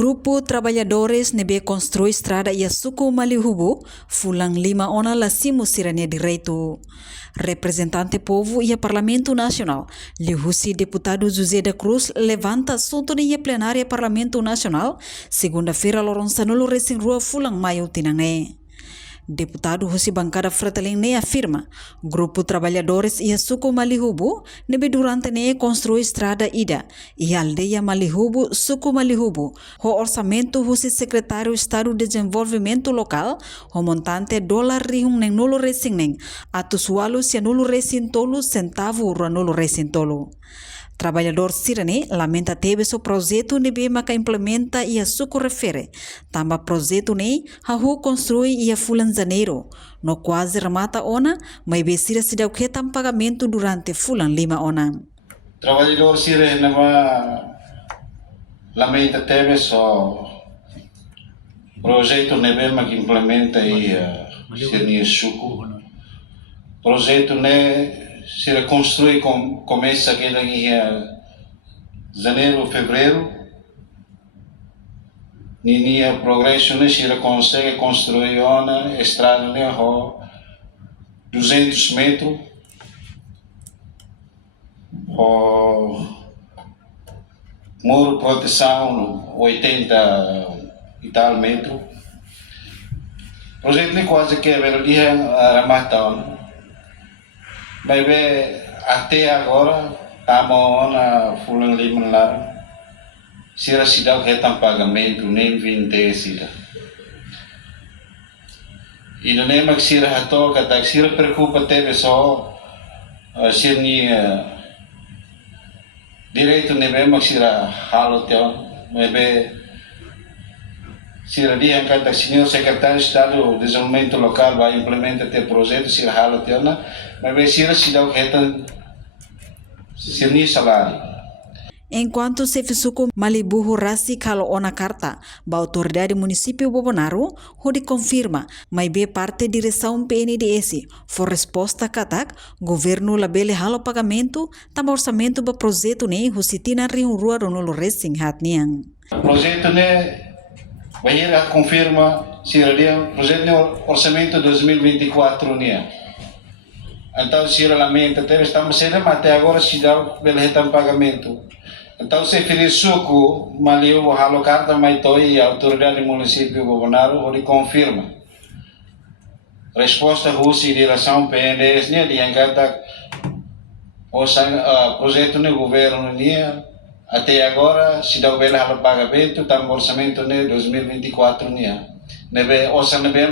Grupo Trabalhadores nebe construir estrada e suco Malihubo, fulang 5 ona lasimo sirania direito. Representante povo e Parlamento Nacional, Lihusi deputado José da Cruz levanta assunto de plenária Parlamento Nacional, segunda-feira Loronçanulo Racing Rua fulang maio tinangne. Deputado Husi Bancada Frateleng afirma, Grupo Trabalhadores e Suco Malihubo nebe durante ne construir estrada ida e aldeia Malihubo, Suco Malihubo, o orçamento Husi Secretário Estado de Desenvolvimento Local, o montante dólar rihung neng nulo racing neng, atusualo se nulo racing tolo centavo ro nulo racing tolo. Trabalhador Sirene lamenta teve seu projeto nebe maka implementa e a suco refere. Tamba projeto ne hahu construi e a fulan janeiro. No quase remata ona, mas besira se deu que tam pagamento durante fulan 5 ona. Trabalhador Sirene lamenta teve seu projeto nebe maka implementa e a suco. Projeto ne se reconstrui começa aquele em janeiro, fevereiro, e progresso né se consegue construir uma estrada né 200 metros, o muro proteção 80 e tal metros. Projeto né quase que é verdade ramatão. Mas até agora estamos na fulan 5 lá. Se a cidade retam pagamento nem 20 sida. E não é mais se a toca, tá se a preocupa teve só se ni direito nem bem mais se a halo teu, mas se a dia que o senhor secretário de Estado de Desenvolvimento Local vai implementar este projeto, se a halo teu na, mas se a cidade reta se ni salário. Enquanto se fisuko Malibuhu rasi kalau ona carta, ba autoridade município Bobonaro, hodi confirma, mas be parte direção PNDS, for resposta katak, governo labele halo pagamento, tama orçamento ba projeto ne, husitina riung rua ronolo racing hat niang. Projeto ne, vai confirma, se o projeto ne orçamento 2024 ne. Então se lamenta, estamos sendo até agora se dá bele retam pagamento. Então, se fez suco, Malihubo halo carta, mas toi a autoridade do município Bobonaro, onde confirma. Resposta Rússia em direção PNDS, né, de engata o projeto do governo, né, até agora, se dá o belo halo pagamento, está no orçamento, né, 2024, né. Nebe, osa nebe,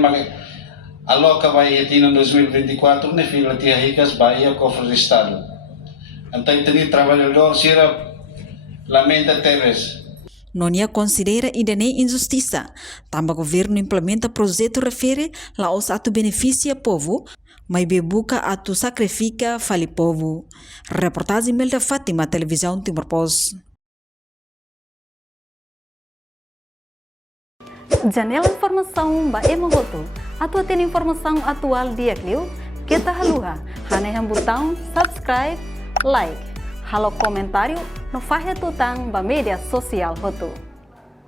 a loca vai ter em 2024, né, filho, tia ricas, Bahia, cofre do Estado. Então, tem trabalhador, se era lamenta teves. Nonia considera idane injustiça. Tamba governo implementa projeto refere la os atu beneficia povo, mas bebuca atu sacrifica fali povo. Reportagem Melda Fátima, Televisão Timor Post. Janela informação ba emogoto. Atu tem informação atual dia clio. Kita haluha. Hane botão subscribe, like. Halo comentário no Fahia Tutang ba media sosial hotu.